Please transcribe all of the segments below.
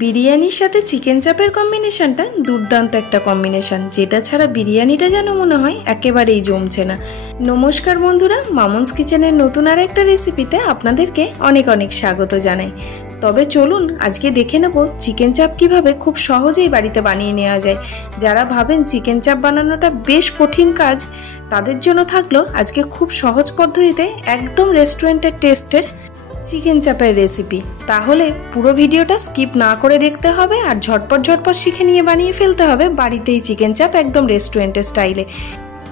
বিরিয়ানির সাথে চিকেন চাপের কম্বিনেশনটা দুর্দান্ত একটা কম্বিনেশন, যেটা ছাড়া বিরিয়ানিটা যেন মনে হয় একেবারেই জমছে না। নমস্কার বন্ধুরা, মামুনস কিচেনের নতুন আর একটা রেসিপিতে আপনাদেরকে অনেক অনেক স্বাগত জানাই। তবে চলুন আজকে দেখে নেব চিকেন চাপ কিভাবে খুব সহজেই বাড়িতে বানিয়ে নেওয়া যায়। যারা ভাবেন চিকেন চাপ বানানোটা বেশ কঠিন কাজ, তাদের জন্য থাকলো আজকে খুব সহজ পদ্ধতিতে একদম রেস্টুরেন্টের টেস্টের চিকেন চাপের রেসিপি। তাহলে পুরো ভিডিওটা স্কিপ না করে দেখতে হবে আর ঝটপট শিখে নিয়ে বানিয়ে ফেলতে হবে বাড়িতেই চিকেন চাপ একদম রেস্টুরেন্টের স্টাইলে।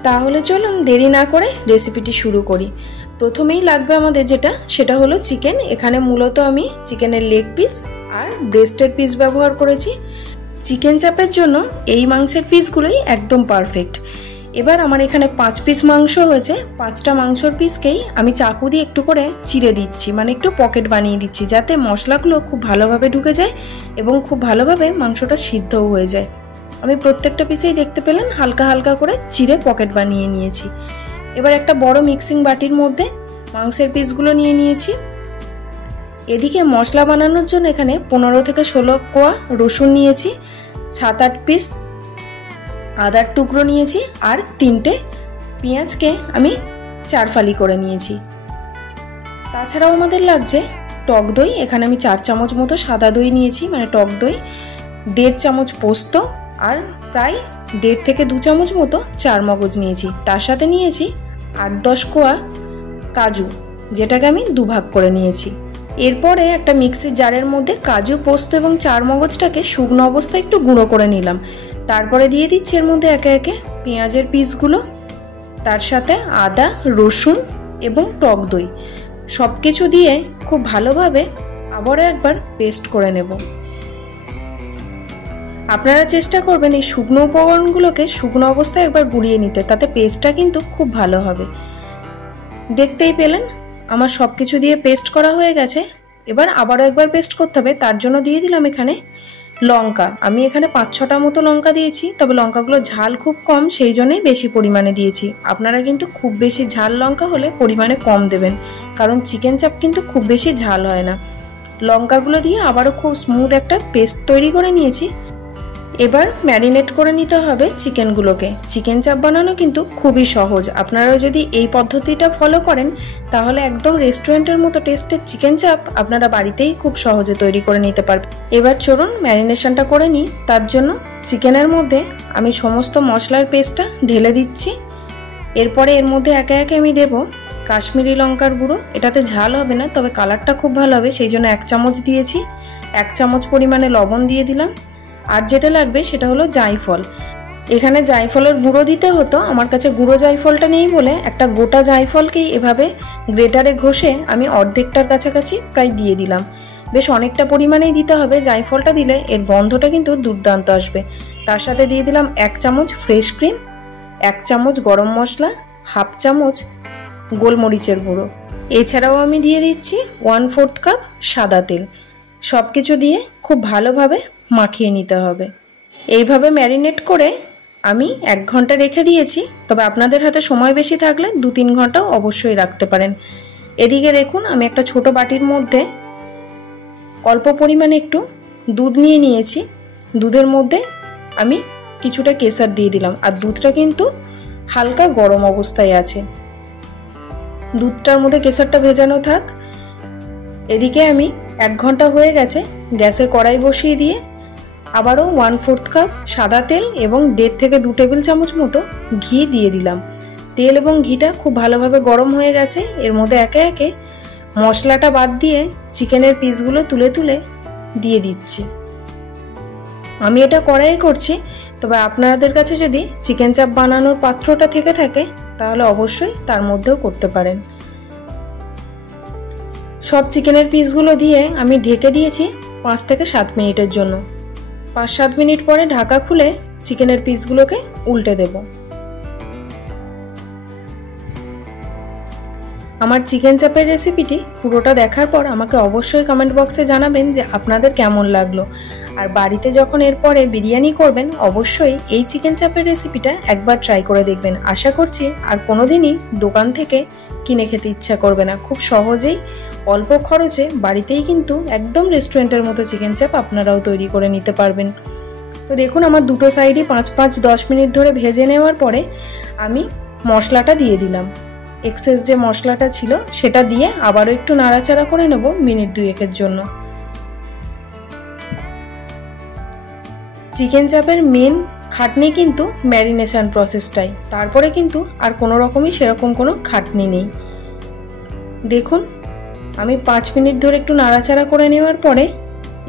তাহলে চলুন দেরি না করে রেসিপিটি শুরু করি। প্রথমেই লাগবে আমাদের সেটা হলো চিকেন। এখানে মূলত আমি চিকেনের লেগ পিস আর ব্রেস্টের পিস ব্যবহার করেছি। চিকেন চাপের জন্য এই মাংসের পিসগুলোই একদম পারফেক্ট। এবার আমার এখানে 5 পিস মাংস হয়েছে। 5টা মাংসর পিসকেই আমি চাকু দিয়ে একটু করে চিড়ে দিচ্ছি, মানে একটু পকেট বানিয়ে দিচ্ছি, যাতে মশলাগুলো খুব ভালোভাবে ঢুকে যায় এবং খুব ভালোভাবে মাংসটা সিদ্ধও হয়ে যায়। আমি প্রত্যেকটা পিসেই দেখতে পেলেন হালকা হালকা করে চিড়ে পকেট বানিয়ে নিয়েছি। এবার একটা বড় মিক্সিং বাটির মধ্যে মাংসের পিসগুলো নিয়ে নিয়েছি। এদিকে মশলা বানানোর জন্য এখানে 15 থেকে 16 কোয়া রসুন নিয়েছি, 7-8 পিস আদার টুকরো নিয়েছি আর 3টে পেঁয়াজকে আমি 4 ফালি করে নিয়েছি। তাছাড়াও আমাদের লাগছে টক দই। এখানে আমি 4 চামচ মতো সাদা দই নিয়েছি, মানে টক দই, 1.5 চামচ পোস্ত আর প্রায় 1.5 থেকে 2 চামচ মতো চারমগজ নিয়েছি। তার সাথে নিয়েছি 8-10 কোয়া কাজু, যেটাকে আমি 2 ভাগ করে নিয়েছি। এরপরে একটা মিক্সির জারের মধ্যে কাজু, পোস্ত এবং চারমগজটাকে শুকনো অবস্থায় একটু গুঁড়ো করে নিলাম। তারপরে দিয়ে দিচ্ছি এর মধ্যে একে একে পেঁয়াজের পিসগুলো, তার সাথে আদা, রসুন এবং টক দই সব কিছু দিয়ে খুব ভালোভাবে আবারও একবার পেস্ট করে নেব। আপনারা চেষ্টা করবেন এই শুকনো উপকরণগুলোকে শুকনো অবস্থায় একবার গুঁড়িয়ে নিতে, তাতে পেস্টটা কিন্তু খুব ভালো হবে। দেখতেই পেলেন আমার সব কিছু দিয়ে পেস্ট করা হয়ে গেছে। এবার আবারও একবার পেস্ট করতে হবে। তার জন্য দিয়ে দিলাম এখানে লঙ্কা। আমি এখানে 5-6টা মতো লঙ্কা দিয়েছি, তবে লঙ্কাগুলো ঝাল খুব কম, সেই জন্যই বেশি পরিমাণে দিয়েছি। আপনারা কিন্তু খুব বেশি ঝাল লঙ্কা হলে পরিমাণে কম দেবেন, কারণ চিকেন চাপ কিন্তু খুব বেশি ঝাল হয় না। লঙ্কাগুলো দিয়ে আবারও খুব স্মুথ একটা পেস্ট তৈরি করে নিয়েছি। এবার ম্যারিনেট করে নিতে হবে চিকেনগুলোকে। চিকেন চাপ বানানো কিন্তু খুবই সহজ। আপনারা যদি এই পদ্ধতিটা ফলো করেন তাহলে একদম রেস্টুরেন্টের মতো টেস্টের চিকেন চাপ আপনারা বাড়িতেই খুব সহজে তৈরি করে নিতে পারবেন। এবার চলুন ম্যারিনেশনটা করে নিই। তার জন্য চিকেনের মধ্যে আমি সমস্ত মশলার পেস্টটা ঢেলে দিচ্ছি। এরপরে এর মধ্যে একে একে আমি দেব কাশ্মীরি লঙ্কার গুঁড়ো। এটাতে ঝাল হবে না, তবে কালারটা খুব ভালো হবে, সেই জন্য 1 চামচ দিয়েছি। 1 চামচ পরিমাণে লবণ দিয়ে দিলাম। আর যেটা লাগবে সেটা হলো জায়ফল। এখানে জায়ফলের গুঁড়ো দিতে হতো, আমার কাছে গুঁড়ো জায়ফলটা নেই বলে একটা গোটা জায়ফলকেই এভাবে গ্রেটারে ঘষে আমি অর্ধেকটার কাছাকাছি প্রায় দিয়ে দিলাম। বেশ অনেকটা পরিমাণেই দিতে হবে, জায়ফলটা দিলে এর গন্ধটা কিন্তু দুর্দান্ত আসবে। তার সাথে দিয়ে দিলাম 1 চামচ ফ্রেশ ক্রিম, 1 চামচ গরম মশলা, 1/2 চামচ গোলমরিচের গুঁড়ো। এছাড়াও আমি দিয়ে দিচ্ছি 1/4 কাপ সাদা তেল। সব কিছু দিয়ে খুব ভালোভাবে মাখিয়ে নিতে হবে। এইভাবে ম্যারিনেট করে আমি 1 ঘন্টা রেখে দিয়েছি, তবে আপনাদের হাতে সময় বেশি থাকলে 2-3 ঘন্টাও অবশ্যই রাখতে পারেন। এদিকে দেখুন আমি একটা ছোট বাটির মধ্যে অল্প পরিমাণে একটু দুধ নিয়ে নিয়েছি। দুধের মধ্যে আমি কিছুটা কেশর দিয়ে দিলাম, আর দুধটা কিন্তু হালকা গরম অবস্থায় আছে। দুধটার মধ্যে কেশরটা ভেজানো থাক। এদিকে আমি 1 ঘন্টা হয়ে গেছে, গ্যাসে কড়াই বসিয়ে দিয়ে আবারও 1/4 কাপ সাদা তেল এবং 1.5 থেকে 2 টেবিল চামচ মতো ঘি দিয়ে দিলাম। তেল এবং ঘিটা খুব ভালোভাবে গরম হয়ে গেছে। এর মধ্যে একে একে মশলাটা বাদ দিয়ে চিকেনের পিসগুলো তুলে তুলে দিয়ে দিচ্ছি। আমি এটা কড়াইয়ে করছি, তবে আপনাদের কাছে যদি চিকেন চাপ বানানোর পাত্রটা থেকে থাকে তাহলে অবশ্যই তার মধ্যেও করতে পারেন। সব চিকেনের পিসগুলো দিয়ে আমি ঢেকে দিয়েছি 5 থেকে 7 মিনিটের জন্য। 5-7 মিনিট পরে ঢাকা খুলে চিকেনের পিসগুলোকে উল্টে দেব। আমার চিকেন চাপের রেসিপিটি পুরোটা দেখার পর আমাকে অবশ্যই কমেন্ট বক্সে জানাবেন যে আপনাদের কেমন লাগলো। আর বাড়িতে যখন এরপরে বিরিয়ানি করবেন অবশ্যই এই চিকেন চাপের রেসিপিটা একবার ট্রাই করে দেখবেন। আশা করছি আর কোনোদিনই দোকান থেকে কিনে খেতে ইচ্ছা করবে না। খুব সহজেই অল্প খরচে বাড়িতেই কিন্তু একদম রেস্টুরেন্টের মতো চিকেন চাপ আপনারাও তৈরি করে নিতে পারবেন। তো দেখুন আমার দুটো সাইডই 5-10 মিনিট ধরে ভেজে নেওয়ার পরে আমি মশলাটা দিয়ে দিলাম। এক্সেস যে মশলাটা ছিল সেটা দিয়ে আবারও একটু নাড়াচাড়া করে নেব মিনিট 2-1 জন্য। চিকেন চাপের মেন খাটনি কিন্তু ম্যারিনেশন প্রসেসটাই, তারপরে কিন্তু আর কোনো রকমই সেরকম কোনো খাটনি নেই। দেখুন আমি 5 মিনিট ধরে একটু নাড়াচাড়া করে নেওয়ার পরে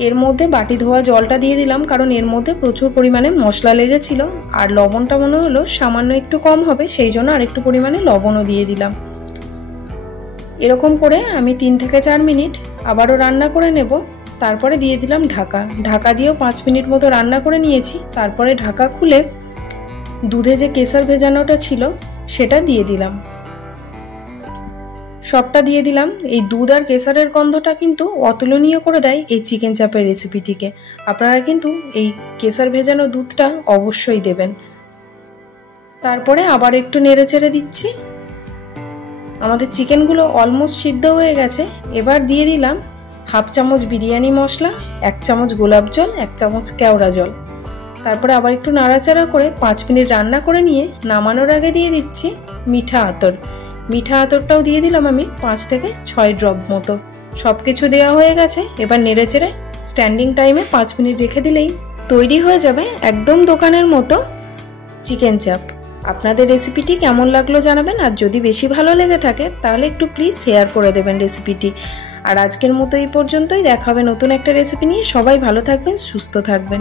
এর মধ্যে বাটি ধোয়া জলটা দিয়ে দিলাম, কারণ এর মধ্যে প্রচুর পরিমাণে মশলা লেগেছিল আর লবণটা মনে হলো সামান্য একটু কম হবে, সেই জন্য আরেকটু পরিমাণে লবণও দিয়ে দিলাম। এরকম করে আমি 3 থেকে 4 মিনিট আবারও রান্না করে নেব। তারপরে দিয়ে দিলাম ঢাকা। ঢাকা দিয়েও 5 মিনিট মতো রান্না করে নিয়েছি। তারপরে ঢাকা খুলে দুধে যে কেশর ভেজানোটা ছিল সেটা দিয়ে দিলাম। সবটা দিয়ে দিলাম। এই দুধ আর কেশরের গন্ধটা কিন্তু অতুলনীয় করে দেয় এই চিকেন চাপের রেসিপিটিকে। আপনারা কিন্তু এই কেশর ভেজানো দুধটা অবশ্যই দেবেন। তারপরে আবার একটু নেড়ে চেড়ে দিচ্ছি। আমাদের চিকেনগুলো অলমোস্ট সিদ্ধ হয়ে গেছে। এবার দিয়ে দিলাম 1/2 চামচ বিরিয়ানি মশলা, 1 চামচ গোলাপ জল, 1 চামচ কেওড়া জল। তারপরে আবার একটু নাড়াচাড়া করে 5 মিনিট রান্না করে নিয়ে নামানোর আগে দিয়ে দিচ্ছি মিঠা আতর। মিঠা আতরটাও দিয়ে দিলাম আমি 5 থেকে 6 ড্রপ মতো। সব কিছু দেওয়া হয়ে গেছে। এবার নেড়ে চেড়ে স্ট্যান্ডিং টাইমে 5 মিনিট রেখে দিলেই তৈরি হয়ে যাবে একদম দোকানের মতো চিকেন চাপ। আপনাদের রেসিপিটি কেমন লাগলো জানাবেন, আর যদি বেশি ভালো লেগে থাকে তাহলে একটু প্লিজ শেয়ার করে দেবেন রেসিপিটি। আর আজকের মতো এই পর্যন্তই। দেখা হবে নতুন একটা রেসিপি নিয়ে। সবাই ভালো থাকবেন, সুস্থ থাকবেন।